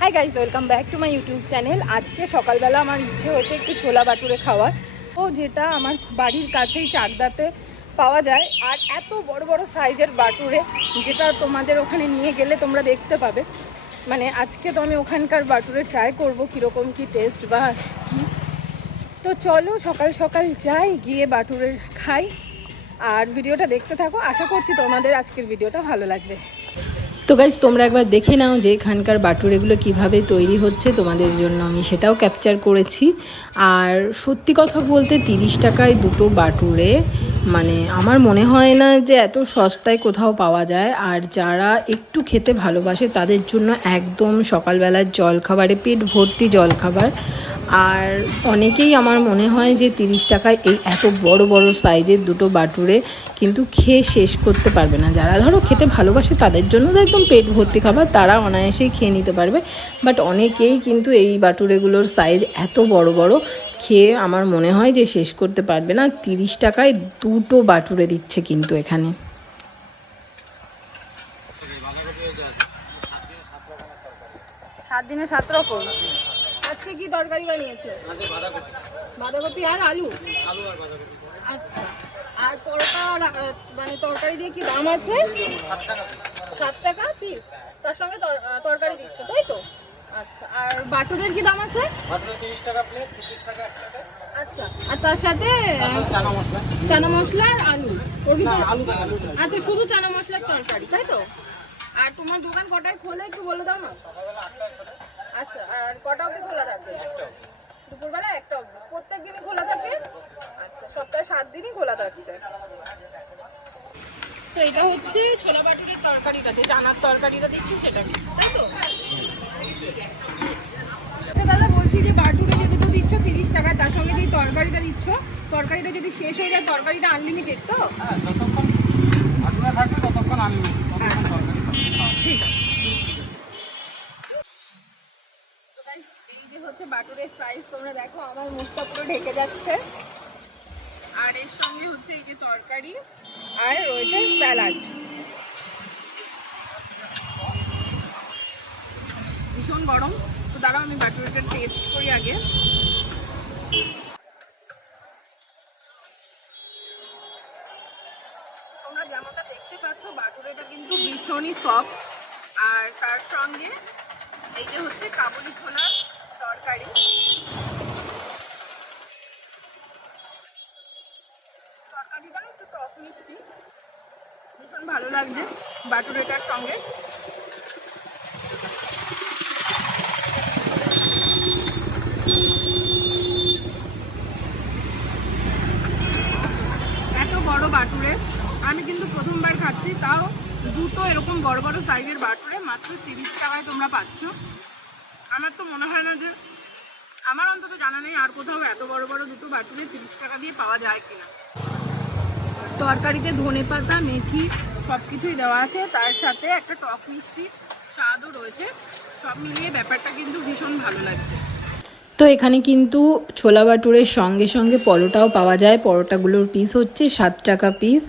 Hi guys, welcome back to my YouTube channel. আজকে সকালবেলা আমার ইচ্ছে হয়েছে একটু ছোলা বাটুরে খাওয়ার। ও যেটা আমার বাড়ির কাছেই চাকদাতে পাওয়া যায়, আর এত বড় বড় সাইজের বাটুরে, যেটা তোমাদের ওখানে নিয়ে গেলে তোমরা দেখতে পাবে। মানে আজকে তো আমি ওখানকার বাটুরে ট্রাই করব কীরকম কী টেস্ট বা কী। তো চলো সকাল সকাল যাই, গিয়ে বাটুরে খাই। আর ভিডিওটা দেখতে থাকো, আশা করছি তোমাদের আজকের ভিডিওটা ভালো লাগবে। তো গাইজ, তোমরা একবার দেখে নাও যে এখানকার বাটুরেগুলো কিভাবে তৈরি হচ্ছে। তোমাদের জন্য আমি সেটাও ক্যাপচার করেছি। আর সত্যি কথা বলতে 30 টাকায় দুটো বাটুরে, মানে আমার মনে হয় না যে এত সস্তায় কোথাও পাওয়া যায়। আর যারা একটু খেতে ভালোবাসে তাদের জন্য একদম সকালবেলার জলখাবারে পেট ভর্তি জলখাবার। আর অনেকেই আমার মনে হয় যে 30 টাকায় এই এত বড় বড় সাইজের দুটো বাটুরে কিন্তু খেয়ে শেষ করতে পারবে না। যারা ধরো খেতে ভালোবাসে তাদের জন্য তো একদম পেট ভর্তি খাবার, তারা অনায়াসেই খেয়ে নিতে পারবে। বাট অনেকেই কিন্তু এই বাটুরেগুলোর সাইজ এত বড় বড়, খেয়ে আমার মনে হয় যে শেষ করতে পারবে না। 30 টাকায় দুটো বাটুরে দিচ্ছে কিন্তু এখানে। 7 দিনে 7 রকম। আজকে কি তরকারি বানিয়েছে? বাঁধাকপি আর আলু। আচ্ছা, আর পরোটা মানে তরকারি দিয়ে কি দাম আছে? 7 টাকা পিস, তার সঙ্গে তরকারি দিচ্ছে, তাই তো? আচ্ছা, আর বাটুরের কি দাম আছে? 30 টাকা প্লেট, 25 টাকা এক প্লেট। আচ্ছা, আর তার সাথে চানা মশলা আর আলু। আচ্ছা, শুধু চানা মশলার তরকারি, তাই তো? আর তোমার দোকান কটায় খোলে একটু বলে দাও না। আচ্ছা, আর কটা অবধি খোলা থাকে? দুপুরবেলা 1টা অবধি। প্রত্যেক দিনই খোলা থাকে? আচ্ছা, সপ্তাহে 7 দিনই খোলা থাকছে। তো এটা হচ্ছে ছোলা বাটুরের তরকারিটা, যে চানার তরকারিটা দিচ্ছি সেটা, তাই তো? দাদা বলছি যে বাটুরে যে দুটো দিচ্ছ 30 টাকায়, তার সঙ্গে যে তরকারিটা দিচ্ছ, তরকারিটা যদি শেষ হয়ে যায় তরকারিটা আনলিমিটেড তো? যতক্ষণ বাটুরে থাকবে ততক্ষণ আনলিমিটেড। ঠিক। এই যে হচ্ছে বাটুরের সাইজ, তোমরা দেখো আমার মুখটা পুরো ঢেকে যাচ্ছে। আর এর সঙ্গে হচ্ছে এই যে তরকারি, আর রয়েছে স্যালাড। ভীষণ গরম, তো দাঁড়াও আমি বাটুরেটা টেস্ট করি আগে। তোমরা যেমনটা দেখতে পাচ্ছ বাটুরেটা কিন্তু ভীষণই সফট। আর তার সঙ্গে এই যে হচ্ছে কাবুলি ছোলার তরকারি। তরকারিটা একটু টক মিষ্টি, ভীষণ ভালো লাগছে বাটুরেটার সঙ্গে। এত বড় বাটুরে আমি কিন্তু প্রথমবার খাচ্ছি, তাও দুটো এরকম বড় বড় সাইজের বাটুরে মাত্র 30 টাকায় তোমরা পাচ্ছ। আমার তো মনে হয় না যে, আমার অন্তত জানা নেই আর কোথাও এত বড় বড় দুটো বাটুরে 30 টাকা দিয়ে পাওয়া যায় কিনা। তরকারিতে ধনেপাতা, মেথি সব কিছুই দেওয়া আছে, তার সাথে একটা টক মিষ্টি স্বাদও রয়েছে। সব মিলিয়ে ব্যাপারটা কিন্তু ভীষণ ভালো লাগছে। তো এখানে কিন্তু ছোলা বাটুরের সঙ্গে সঙ্গে পরোটাও পাওয়া যায়। পরোটাগুলোর পিস হচ্ছে 7 টাকা পিস।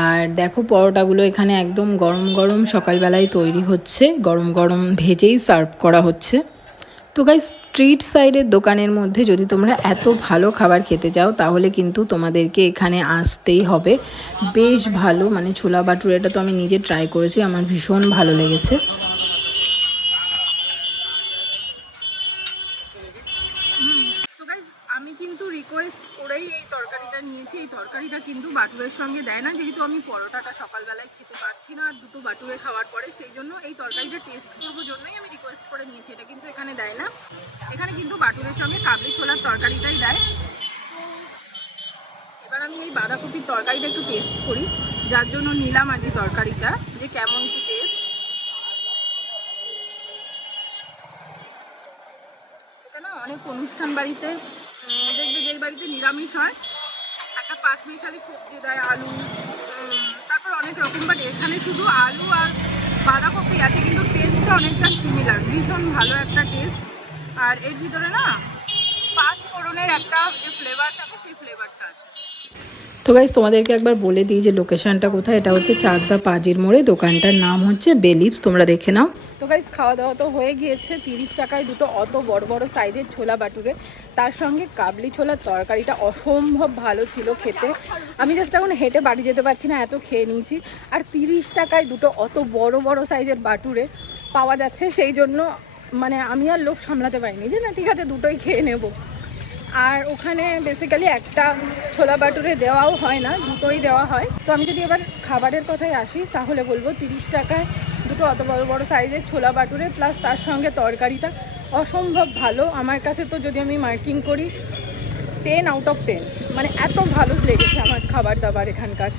আর দেখো পরোটাগুলো এখানে একদম গরম গরম সকালবেলায় তৈরি হচ্ছে, গরম গরম ভেজেই সার্ভ করা হচ্ছে। তো গাইস, স্ট্রিট সাইডের দোকানের মধ্যে যদি তোমরা এত ভালো খাবার খেতে যাও তাহলে কিন্তু তোমাদেরকে এখানে আসতেই হবে। বেশ ভালো, মানে ছোলা বাটুরেটা তো আমি নিজে ট্রাই করেছি, আমার ভীষণ ভালো লেগেছে। তো গাইস, আমি কিন্তু রিকোয়েস্ট করেই এই তরকারিটা নিয়েছি। এই তরকারিটা কিন্তু বাটুরের সঙ্গে দেয় না, যেহেতু আমি পরোটাটা সকালবেলায় খেতে পারছি না আর দুটো বাটুরে খাওয়ার পরে, সেই জন্য এই তরকারিটা টেস্ট করবো জন্যই আমি রিকোয়েস্ট করে নিয়েছি। এটা কিন্তু এখানে দেয় না, এখানে কিন্তু বাটুরের সঙ্গে কাবলি ছোলার তরকারিটাই দেয়। তো এবার আমি এই বাঁধাকপির তরকারিটা একটু টেস্ট করি, যার জন্য নিলাম আর কি তরকারিটা, যে কেমন কি টেস্ট। এটা না অনেক অনুষ্ঠান বাড়িতে দেখবে, যেই বাড়িতে নিরামিষ হয় একটা 5 মিশালি সবজি দেয়, আলু, তারপর অনেক রকম। বাট এখানে শুধু আলু আর বাঁধাকপি আছে, কিন্তু টেস্টটা অনেকটা সিমিলার, ভীষণ ভালো একটা টেস্ট। আর এর ভিতরে না 5 ফোড়নের একটা যে ফ্লেভার থাকে, সেই ফ্লেভারটা আছে। তো গাইস, তোমাদেরকে একবার বলে দিই যে লোকেশনটা কোথায়। এটা হচ্ছে চাকদা পাজির মোড়ে, দোকানটার নাম হচ্ছে বেলিভস, তোমরা দেখে নাও। তো গাইস খাওয়া দাওয়া তো হয়ে গিয়েছে। 30 টাকায় দুটো অত বড় বড় সাইজের ছোলা বাটুরে, তার সঙ্গে কাবলি ছোলার তরকারিটা অসম্ভব ভালো ছিল খেতে। আমি জাস্ট এখন হেঁটে বাড়ি যেতে পারছি না, এত খেয়ে নিয়েছি। আর 30 টাকায় দুটো অত বড় বড় সাইজের বাটুরে পাওয়া যাচ্ছে, সেই জন্য মানে আমি আর লোভ সামলাতে পারিনি যে না ঠিক আছে দুটোই খেয়ে নেব। আর ওখানে বেসিক্যালি একটা ছোলা বাটুরে দেওয়াও হয় না, দুটোই দেওয়া হয়। তো আমি যদি এবার খাবারের কথায় আসি তাহলে বলবো 30 টাকায় দুটো অত বড় বড় সাইজের ছোলা বাটুরে প্লাস তার সঙ্গে তরকারিটা অসম্ভব ভালো। আমার কাছে তো যদি আমি মার্কিং করি 10 আউট অফ 10, মানে এত ভালো লেগেছে আমার খাবার দাবার এখানকার।